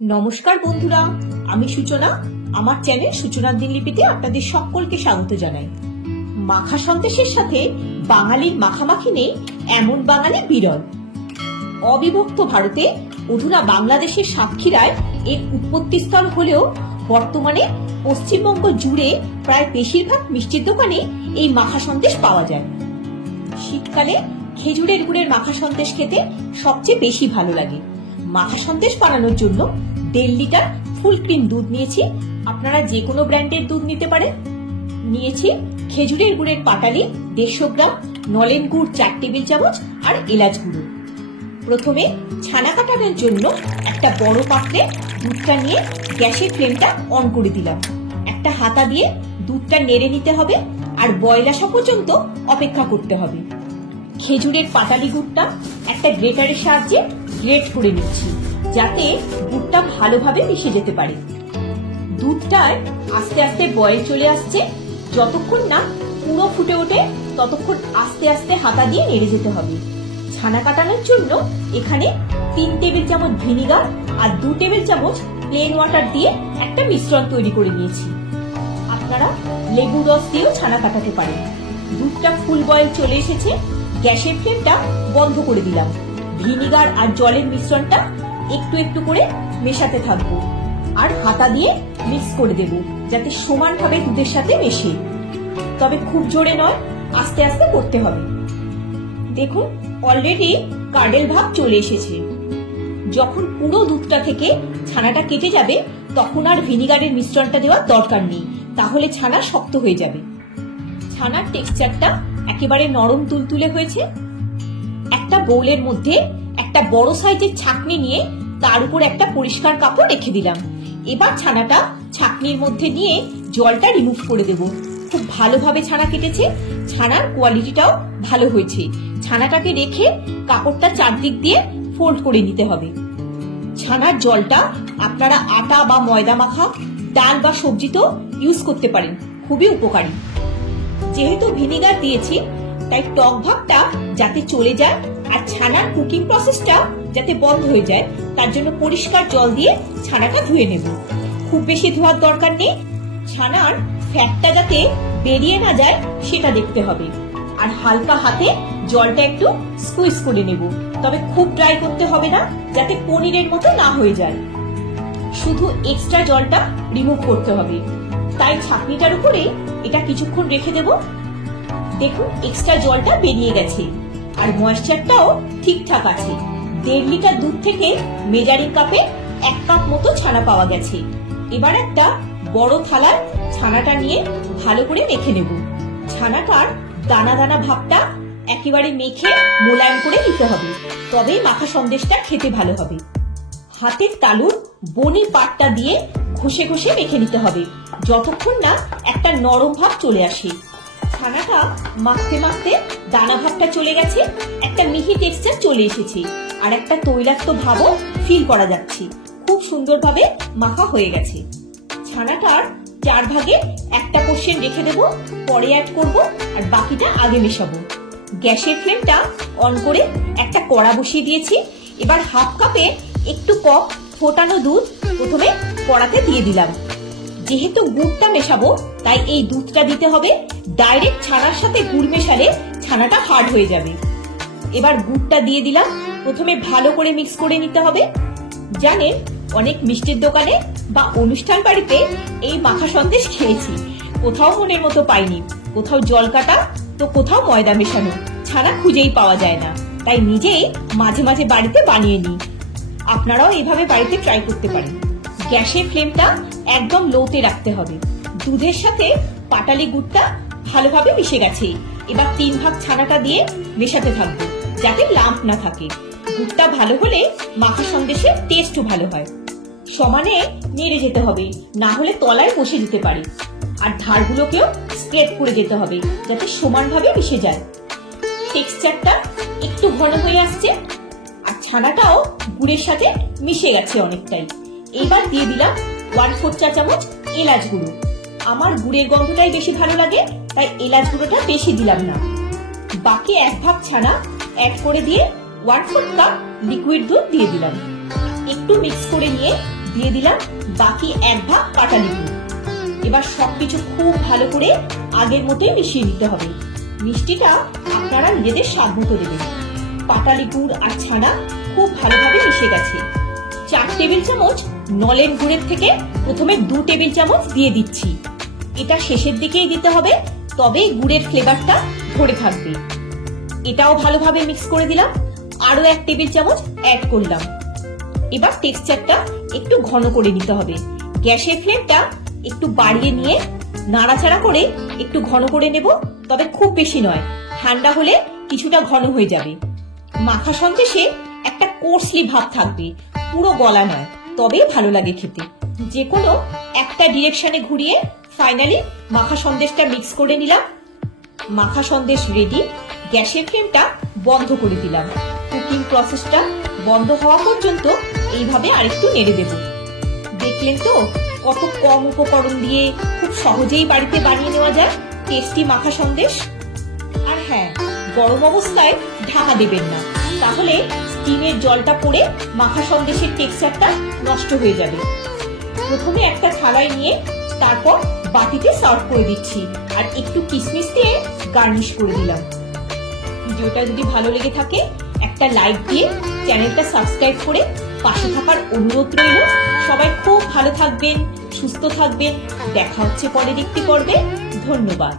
নমস্কার বন্ধুরা, আমি সূচনা। আমার চ্যানেল সূচনার দিনলিপিতে আপনাদের সকলকে স্বাগত জানাই। মাখা সন্দেশের সাথে বাঙালির মাখামাখি নেই এমন বাঙালি বিরল। অবিভক্ত ভারতে অধুনা বাংলাদেশের সাতক্ষীরায় এর উৎপত্তিস্থল হলেও বর্তমানে পশ্চিমবঙ্গ জুড়ে প্রায় বেশিরভাগ মিষ্টির দোকানে এই মাখা সন্দেশ পাওয়া যায়। শীতকালে খেজুরের গুড়ের মাখা সন্দেশ খেতে সবচেয়ে বেশি ভালো লাগে। মাখা সন্দেশ বানানোর জন্য 1.5 লিটার ফুল ক্রিম দুধ নিয়েছি। আপনারা যে কোনো ব্র্যান্ডের দুধ নিতে পারেন। নিয়েছি খেজুরের গুড়ের পাটালি 150 গ্রাম, নলেন গুড় 4 টেবিল চামচ আর এলাচ গুঁড়ো। প্রথমে ছানা কাটানোর জন্য একটা বড় পাত্রে দুধটা নিয়ে গ্যাসের ফ্লেমটা অন করে দিলাম। একটা হাতা দিয়ে দুধটা নেড়ে নিতে হবে আর বয়েল আসা পর্যন্ত অপেক্ষা করতে হবে। খেজুরের পাটালি গুড়টা একটা গ্রেটারের সাহায্যে গ্রেট করে নিচ্ছি যাতে গুড়টা ভালোভাবে মিশে যেতে পারে। দুধটায় আস্তে আস্তে বয়েল চলে আসছে। যতক্ষণ না পুরো ফুটে ওঠে ততক্ষণ আস্তে আস্তে হাতা দিয়ে নেড়ে যেতে হবে। ছানা কাটানোর জন্য এখানে 3 টেবিল চামচ ভিনিগার আর 2 টেবিল চামচ প্লেন ওয়াটার দিয়ে একটা মিশ্রণ তৈরি করে নিয়েছি। আপনারা লেবু রস দিয়েও ছানা কাটাতে পারেন। দুধটা ফুল বয়েল চলে এসেছে। গ্যাসের ফ্লেমটা বন্ধ করে দিলাম। ভিনিগার আর জলের মিশ্রণটা একটু একটু করে মেশাতে থাকবো আর হাতা দিয়ে মিক্স করে দেব যাতে সমানভাবে দুধের সাথে মেশে। তবে খুব জোরে নয়, আস্তে আস্তে করতে হবে। দেখুন অলরেডি কার্ডেল ভাব চলে এসেছে। যখন পুরো দুধটা থেকে ছানাটা কেটে যাবে তখন আর ভিনিগারের মিশ্রণটা দেওয়ার দরকার নেই, তাহলে ছানা শক্ত হয়ে যাবে। ছানার টেক্সচারটা একেবারে নরম তুলতুলে হয়েছে। একটা বোলের মধ্যে একটা বড় সাইজের ছাঁকনি নিয়ে তার উপর একটা পরিষ্কার কাপড় রেখে দিলাম। এবার ছানাটা ছাঁকনির মধ্যে নিয়ে জলটা রিমুভ করে দেব। খুব ভালোভাবে ছানা কেটেছে, ছানার কোয়ালিটিটাও ভালো হয়েছে। ছানাটাকে রেখে কাপড়টা চারদিক দিয়ে ফোল্ড করে নিতে হবে। ছানার জলটা আপনারা আটা বা ময়দা মাখা, ডাল বা সবজিতেও ইউজ করতে পারেন, খুবই উপকারী। যেহেতু ভিনিগার দিয়েছি তাই টক ভাবটা যাতে চলে যায় আর ছানার কুকিং প্রসেসটা যাতে বন্ধ হয়ে যায় তার জন্য পরিষ্কার জল দিয়ে ছানাটা ধুয়ে নেব। খুব বেশি ধোয়ার দরকার নেই, ছানার ফ্যাটটা যাতে বেরিয়ে না যায় সেটা দেখতে হবে। আর হালকা হাতে জলটা একটু স্কুইজ করে নেব, তবে খুব ড্রাই করতে হবে না যাতে পনিরের মতো না হয়ে যায়। শুধু এক্সট্রা জলটা রিমুভ করতে হবে। তাই ছাঁকনিটার উপরে এটা কিছুক্ষণ রেখে দেব। দেখুন এক্সট্রা জলটা বেরিয়ে গেছে আর ময়েশ্চারটাও ঠিকঠাক আছে। 1.5 লিটার দুধ থেকে মেজারিং কাপে 1 কাপ মতো ছানা পাওয়া গেছে। এবার একটা বড় থালায় ছানাটা নিয়ে ভালো করে মেখে নেব। ছানাটার দানা দানা ভাবটা একেবারে মেখে মোলায়েম করে নিতে হবে, তবেই মাখা সন্দেশটা খেতে ভালো হবে। হাতের তালুর বনি পাটটা দিয়ে ঘষে ঘষে মেখে নিতে হবে যতক্ষণ না একটা নরম ভাব চলে আসে। ছানাটা মাখতে মাখতে দানা ভাবটা চলে গেছে, একটা মিহি টেক্সচার চলে এসেছে আর একটা তৈলাক্ত ভাবও ফিল করা যাচ্ছে। খুব সুন্দরভাবে মাখা হয়ে গেছে। ছানাটার 4 ভাগে একটা পোর্শন রেখে দেব, পরে অ্যাড করব আর বাকিটা আগে মেশাবো। গ্যাসের ফ্লেমটা অন করে একটা কড়া বসিয়ে দিয়েছি। এবার 1/2 কাপে একটু কম ফোটানো দুধ প্রথমে কড়াতে দিয়ে দিলাম। যেহেতু গুড়টা মেশাবো তাই এই দুধটা দিতে হবে। ডাইরেক্ট ছানার সাথে গুড় মেশালে ছানাটা হার্ড হয়ে যাবে। এবার গুড়টা দিয়ে দিলাম। প্রথমে ভালো করে মিক্স করে নিতে হবে। জানেন অনেক মিষ্টির দোকানে বা অনুষ্ঠান বাড়িতে এই মাখা সন্দেশ খেয়েছি, কোথাও মনের মতো পাইনি। কোথাও জল কাটা তো কোথাও ময়দা মেশানো, ছানা খুঁজেই পাওয়া যায় না। তাই নিজেই মাঝে মাঝে বাড়িতে বানিয়ে নিই। আপনারাও এইভাবে বাড়িতে ট্রাই করতে পারেন। গ্যাসের ফ্লেমটা একদম লোতে রাখতে হবে। দুধের সাথে পাটালি গুড়টা ভালোভাবে মিশে গেছে। এবার 3 ভাগ ছানাটা দিয়ে মেশাতে থাকবো যাতে লাম্প না থাকে। গুড়টা ভালো হলে মাখা সন্দেশের টেস্টও ভালো হয়। সমানে নেড়ে যেতে হবে, না হলে তলায় বসে যেতে পারে। আর ধারগুলোকেও স্প্রেড করে যেতে হবে যাতে সমানভাবে মিশে যায়। টেক্সচারটা একটু ঘন হয়ে আসছে আর ছানাটাও গুড়ের সাথে মিশে গেছে অনেকটাই। এবার দিয়ে দিলাম 1/4 চা চামচ এলাচ গুঁড়ো। আমার গুড়ের গন্ধটাই বেশি ভালো লাগে তাই এলাচ গুঁড়োটা বেশি দিলাম না। বাকি 1 ভাগ ছানা অ্যাড করে দিয়ে 1/4 কাপ লিকুইড দুধ দিয়ে দিলাম। একটু মিক্স করে নিয়ে দিয়ে দিলাম বাকি 1 ভাগ পাটালি গুড়। এবার সবকিছু খুব ভালো করে আগের মতোই মিশিয়ে নিতে হবে। মিষ্টিটা আপনারা নিজেদের স্বাদ মতো দেবেন। পাটালি গুড় আর ছানা খুব ভালোভাবে মিশে গেছে। 4 টেবিল চামচ নলেন গুড়ের থেকে প্রথমে 2 টেবিল চামচ দিয়ে দিচ্ছি। এটা শেষের দিকেই দিতে হবে, তবেই গুড়ের ফ্লেভারটা ধরে থাকবে। এটাও ভালোভাবে মিক্স করে দিলাম। আরো 1 টেবিল চামচ অ্যাড করলাম। এবার টেক্সচারটা একটু ঘন করে নিতে হবে। গ্যাসের ফ্লেমটা একটু বাড়িয়ে নিয়ে নাড়াচাড়া করে একটু ঘন করে নেব, তবে খুব বেশি নয়। ঠান্ডা হলে কিছুটা ঘন হয়ে যাবে। মাখা সন্দেশে একটা কোর্সলি ভাব থাকবে, পুরো গলা নয়, তবেই ভালো লাগে খেতে। যে কোনো একটা ডিরেকশনে ঘুরিয়ে ফাইনালি মাখা সন্দেশটা মিক্স করে নিলাম। মাখা সন্দেশ রেডি। গ্যাসের ফ্লেমটা বন্ধ করে দিলাম। কুকিং প্রসেসটা বন্ধ হওয়া পর্যন্ত এইভাবে আরেকটু নেড়ে দেব। দেখলেন তো কত কম উপকরণ দিয়ে খুব সহজেই বাড়িতে বানিয়ে নেওয়া যায় টেস্টি মাখা সন্দেশ। আর হ্যাঁ, গরম অবস্থায় ঢাকা দেবেন না, তাহলে স্টিমের জলটা পড়ে মাখা সন্দেশের টেক্সচারটা নষ্ট হয়ে যাবে। প্রথমে একটা থালায় নিয়ে তারপর বাটিতে সার্ভ করে দিচ্ছি আর একটু কিশমিশ দিয়ে গার্নিশ করে দিলাম। ভিডিওটা যদি ভালো লেগে থাকে একটা লাইক দিয়ে চ্যানেলটা সাবস্ক্রাইব করে পাশে থাকার অনুরোধ রইল। সবাই খুব ভালো থাকবেন, সুস্থ থাকবেন। দেখা হচ্ছে পরের একটি পর্বে। ধন্যবাদ।